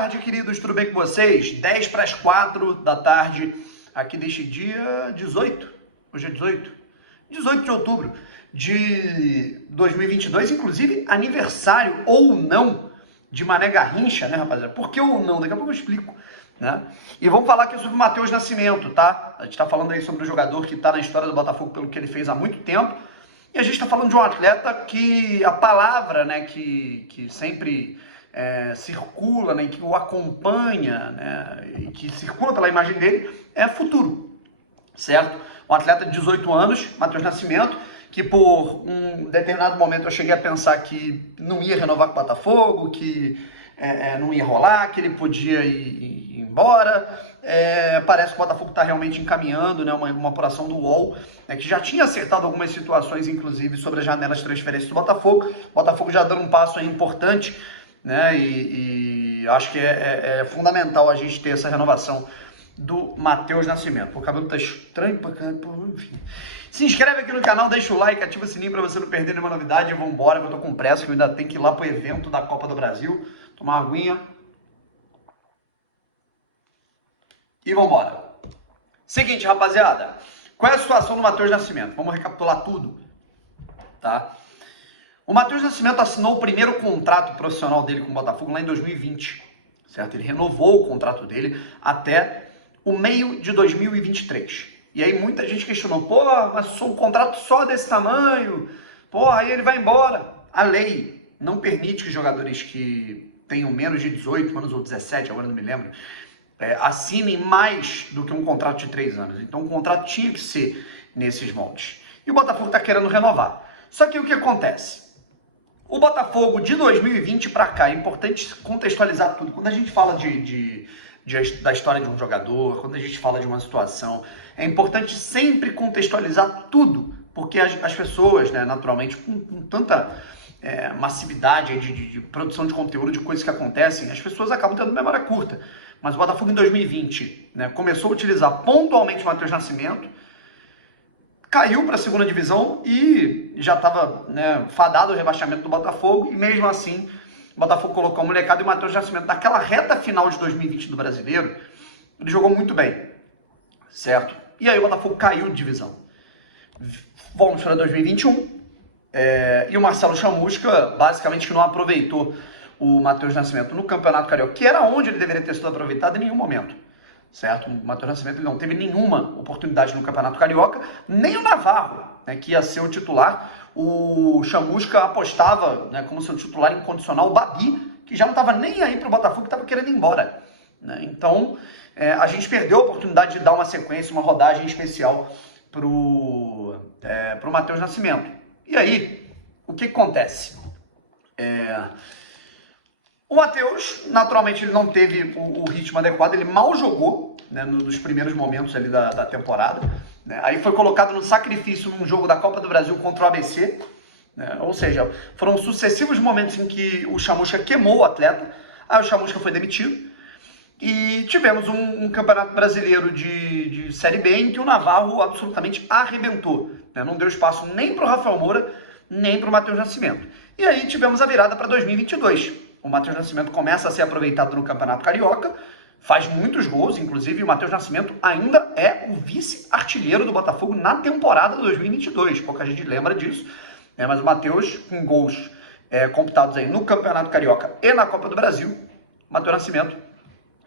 tarde, queridos, tudo bem com vocês? 10 para as 4 da tarde, aqui deste dia 18, hoje é 18 de outubro de 2022, inclusive aniversário ou não de Mané Garrincha, né, rapaziada? Por que ou não? Daqui a pouco eu explico, né? E vamos falar aqui sobre o Matheus Nascimento, tá? A gente tá falando aí sobre o jogador que tá na história do Botafogo pelo que ele fez há muito tempo, e a gente tá falando de um atleta que a palavra, né, que sempre circula, né, que o acompanha, né, e que circula pela imagem dele, é futuro, certo? Um atleta de 18 anos, Matheus Nascimento, que por um determinado momento eu cheguei a pensar que não ia renovar com o Botafogo, que não ia rolar, que ele podia ir embora. Parece que o Botafogo está realmente encaminhando, né, uma apuração do UOL, né, que já tinha acertado algumas situações, inclusive, sobre as janelas de transferência do Botafogo. O Botafogo já dando um passo aí importante, né, e acho que é fundamental a gente ter essa renovação do Matheus Nascimento. O cabelo tá estranho pra caramba, enfim. Se inscreve aqui no canal, deixa o like, ativa o sininho pra você não perder nenhuma novidade. Vamos embora, que eu tô com pressa, que eu ainda tenho que ir lá pro evento da Copa do Brasil, tomar uma aguinha. E vamos embora. Seguinte, rapaziada, qual é a situação do Matheus Nascimento? Vamos recapitular tudo, tá? O Matheus Nascimento assinou o primeiro contrato profissional dele com o Botafogo lá em 2020, certo? Ele renovou o contrato dele até o meio de 2023. E aí muita gente questionou, pô, mas um contrato só desse tamanho, pô, aí ele vai embora. A lei não permite que jogadores que tenham menos de 18 anos ou 17, agora não me lembro, assinem mais do que um contrato de 3 anos. Então o contrato tinha que ser nesses moldes. E o Botafogo está querendo renovar. Só que o que acontece? O Botafogo de 2020 para cá, é importante contextualizar tudo. Quando a gente fala da história de um jogador, quando a gente fala de uma situação, é importante sempre contextualizar tudo, porque as pessoas, né, naturalmente, com tanta massividade de produção de conteúdo, de coisas que acontecem, as pessoas acabam tendo memória curta. Mas o Botafogo em 2020, né, começou a utilizar pontualmente o Matheus Nascimento, caiu para a segunda divisão e já estava, né, fadado o rebaixamento do Botafogo, e mesmo assim o Botafogo colocou o molecado e o Matheus Nascimento naquela reta final de 2020 do Brasileiro, ele jogou muito bem, certo? E aí o Botafogo caiu de divisão. Vamos para 2021, e o Marcelo Chamusca, basicamente, que não aproveitou o Matheus Nascimento no Campeonato Carioca, que era onde ele deveria ter sido aproveitado em nenhum momento. Certo? O Matheus Nascimento ele não teve nenhuma oportunidade no Campeonato Carioca, nem o Navarro, né, que ia ser o titular. O Chamusca apostava, né, como seu titular incondicional o Babi, que já não estava nem aí para o Botafogo, que estava querendo ir embora. Né? Então, a gente perdeu a oportunidade de dar uma sequência, uma rodagem especial para o Matheus Nascimento. E aí, o que acontece? O Matheus, naturalmente, ele não teve o ritmo adequado, ele mal jogou, né, nos primeiros momentos ali da temporada. Né? Aí foi colocado no sacrifício num jogo da Copa do Brasil contra o ABC. Né? Ou seja, foram sucessivos momentos em que o Chamusca queimou o atleta, aí o Chamusca foi demitido. E tivemos um Campeonato Brasileiro de Série B em que o Navarro absolutamente arrebentou. Né? Não deu espaço nem para o Rafael Moura, nem para o Matheus Nascimento. E aí tivemos a virada para 2022. O Matheus Nascimento começa a ser aproveitado no Campeonato Carioca, faz muitos gols, inclusive o Matheus Nascimento ainda é o vice-artilheiro do Botafogo na temporada 2022, pouca gente lembra disso, né? Mas o Matheus, com gols computados aí no Campeonato Carioca e na Copa do Brasil, o Matheus Nascimento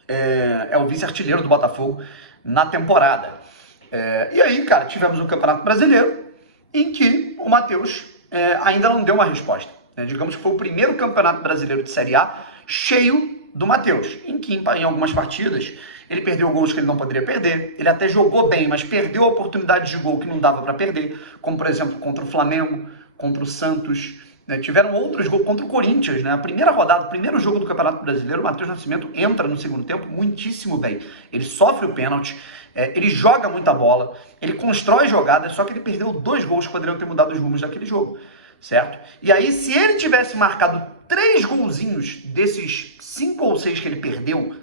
é o vice-artilheiro do Botafogo na temporada. E aí, cara, tivemos o Campeonato Brasileiro, em que o Matheus ainda não deu uma resposta. Digamos que foi o primeiro Campeonato Brasileiro de Série A cheio do Matheus, em que em algumas partidas ele perdeu gols que ele não poderia perder, ele até jogou bem, mas perdeu oportunidades de gol que não dava para perder, como por exemplo contra o Flamengo, contra o Santos, né? Tiveram outros gols contra o Corinthians, né? A primeira rodada, o primeiro jogo do Campeonato Brasileiro, o Matheus Nascimento entra no segundo tempo muitíssimo bem, ele sofre o pênalti, ele joga muita bola, ele constrói jogadas, só que ele perdeu 2 gols que poderiam ter mudado os rumos daquele jogo. Certo? E aí, se ele tivesse marcado 3 golzinhos desses 5 ou 6 que ele perdeu,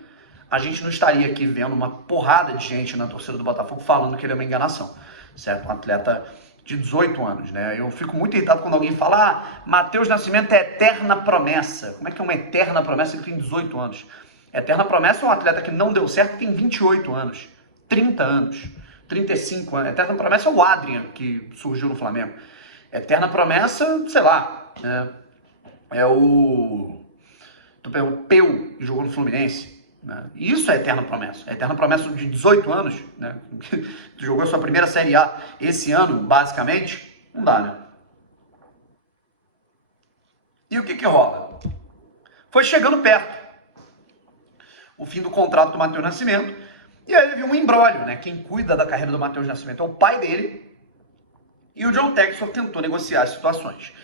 a gente não estaria aqui vendo uma porrada de gente na torcida do Botafogo falando que ele é uma enganação. Certo? Um atleta de 18 anos, né? Eu fico muito irritado quando alguém fala, Matheus Nascimento é eterna promessa. Como é que é uma eterna promessa? Ele tem 18 anos. Eterna promessa é um atleta que não deu certo, que tem 28 anos, 30 anos, 35 anos. Eterna promessa é o Adrian, que surgiu no Flamengo. Eterna promessa, sei lá, é o Peu, que jogou no Fluminense. Né? Isso é eterna promessa. É eterna promessa de 18 anos, né? Que jogou a sua primeira Série A esse ano, basicamente. Não dá, né? E o que rola? Foi chegando perto o fim do contrato do Matheus Nascimento, e aí viu um imbróglio, né? Quem cuida da carreira do Matheus Nascimento é o pai dele, e o John Textor tentou negociar as situações.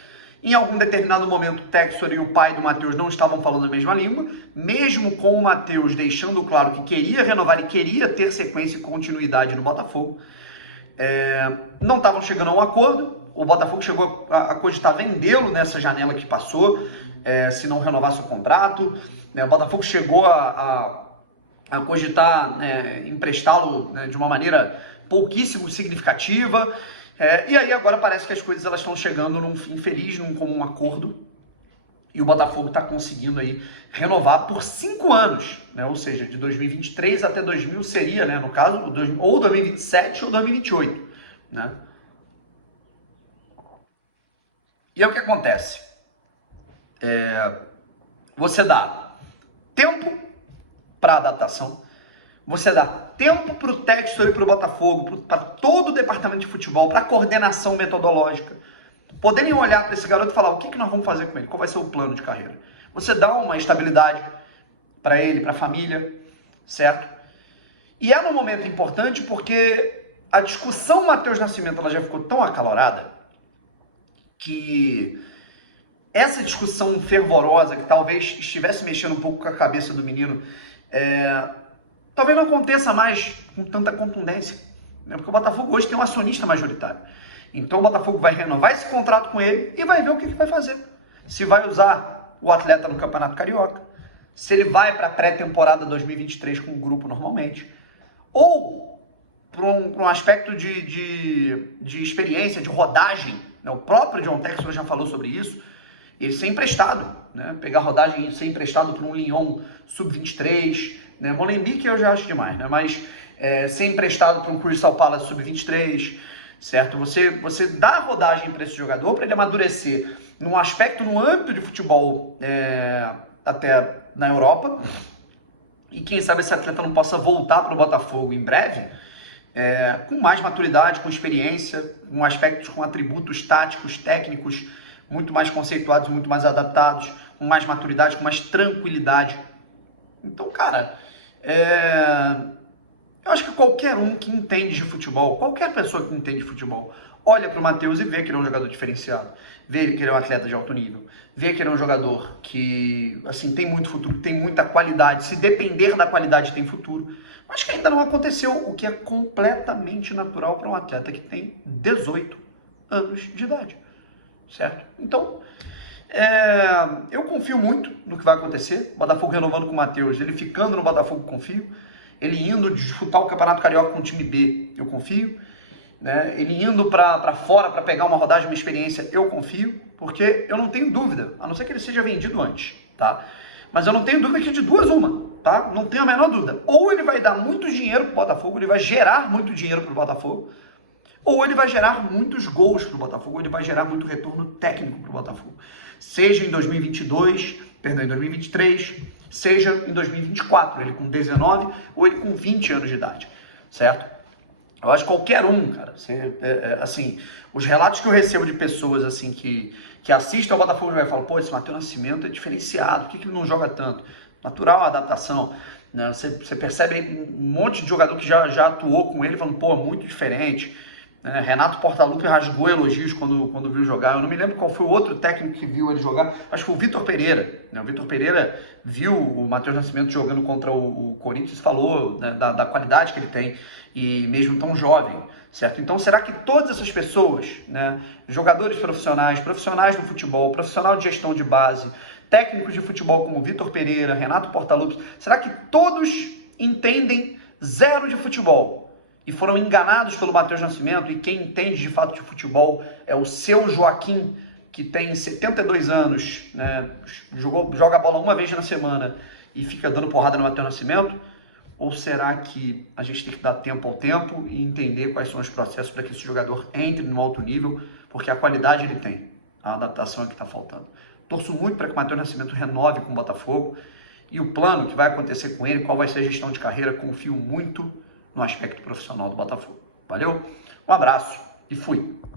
Em algum determinado momento, o Textor e o pai do Matheus não estavam falando a mesma língua, mesmo com o Matheus deixando claro que queria renovar e queria ter sequência e continuidade no Botafogo. Não estavam chegando a um acordo, o Botafogo chegou a cogitar vendê-lo nessa janela que passou, se não renovasse o contrato. O Botafogo chegou a cogitar emprestá-lo, né, de uma maneira pouquíssimo significativa. E aí agora parece que as coisas elas estão chegando num fim feliz, num comum acordo. E o Botafogo está conseguindo aí renovar por 5 anos, né? Ou seja, de 2023 até 2000 seria, né, no caso, ou 2027 ou 2028. Né? E é o que acontece. Você dá tempo para adaptação, você dá tempo para o Textor e para o Botafogo, para todo o departamento de futebol, para a coordenação metodológica, poderem olhar para esse garoto e falar o que nós vamos fazer com ele, qual vai ser o plano de carreira. Você dá uma estabilidade para ele, para a família, certo? E é num momento importante porque a discussão Matheus Nascimento ela já ficou tão acalorada que essa discussão fervorosa que talvez estivesse mexendo um pouco com a cabeça do menino, talvez não aconteça mais com tanta contundência, né? Porque o Botafogo hoje tem um acionista majoritário. Então o Botafogo vai renovar esse contrato com ele e vai ver o que vai fazer. Se vai usar o atleta no Campeonato Carioca, se ele vai para a pré-temporada 2023 com o grupo normalmente, ou para um aspecto de experiência, de rodagem, né? O próprio John Textor já falou sobre isso, ele ser emprestado, né? Pegar rodagem e ser emprestado para um Lyon sub-23, né? Molenbeek eu já acho demais, né? Mas ser emprestado para um Crystal Palace sub-23, certo? Você dá rodagem para esse jogador, para ele amadurecer num aspecto, no âmbito de futebol, até na Europa, e quem sabe esse atleta não possa voltar para o Botafogo em breve, com mais maturidade, com experiência, com aspectos, com atributos táticos, técnicos, muito mais conceituados, muito mais adaptados, com mais maturidade, com mais tranquilidade. Então, cara, eu acho que qualquer um que entende de futebol, qualquer pessoa que entende de futebol, olha para o Matheus e vê que ele é um jogador diferenciado, vê que ele é um atleta de alto nível, vê que ele é um jogador que, assim, tem muito futuro, tem muita qualidade, se depender da qualidade tem futuro, mas que ainda não aconteceu, o que é completamente natural para um atleta que tem 18 anos de idade, certo? Então, eu confio muito no que vai acontecer, o Botafogo renovando com o Matheus, ele ficando no Botafogo, confio, ele indo disputar o Campeonato Carioca com o time B, eu confio, né? Ele indo para fora para pegar uma rodagem, uma experiência, eu confio, porque eu não tenho dúvida, a não ser que ele seja vendido antes, tá? Mas eu não tenho dúvida que de duas uma, tá? Não tenho a menor dúvida. Ou ele vai dar muito dinheiro pro Botafogo, ele vai gerar muito dinheiro pro Botafogo, ou ele vai gerar muitos gols pro Botafogo, ou ele vai gerar muito retorno técnico pro Botafogo. Seja em 2022, perdão, em 2023, seja em 2024, ele com 19 ou ele com 20 anos de idade, certo? Eu acho que qualquer um, cara, assim, os relatos que eu recebo de pessoas, assim, que assistem ao Botafogo e falam, pô, esse Matheus Nascimento é diferenciado, por que ele não joga tanto? Natural a adaptação, né? Você percebe um monte de jogador que já atuou com ele, falando, pô, muito diferente. Renato Portaluppi rasgou elogios quando viu jogar. Eu não me lembro qual foi o outro técnico que viu ele jogar. Acho que foi o Vitor Pereira. O Vitor Pereira viu o Matheus Nascimento jogando contra o Corinthians e falou, né, da qualidade que ele tem, e mesmo tão jovem, certo? Então, será que todas essas pessoas, né, jogadores profissionais, profissionais no futebol, profissional de gestão de base, técnicos de futebol como Vitor Pereira, Renato Portaluppi, será que todos entendem zero de futebol e foram enganados pelo Matheus Nascimento, e quem entende de fato de futebol é o seu Joaquim, que tem 72 anos, né, joga a bola uma vez na semana e fica dando porrada no Matheus Nascimento? Ou será que a gente tem que dar tempo ao tempo e entender quais são os processos para que esse jogador entre no alto nível, porque a qualidade ele tem, a adaptação é que está faltando. Torço muito para que o Matheus Nascimento renove com o Botafogo e o plano que vai acontecer com ele, qual vai ser a gestão de carreira, confio muito no aspecto profissional do Botafogo. Valeu? Um abraço e fui!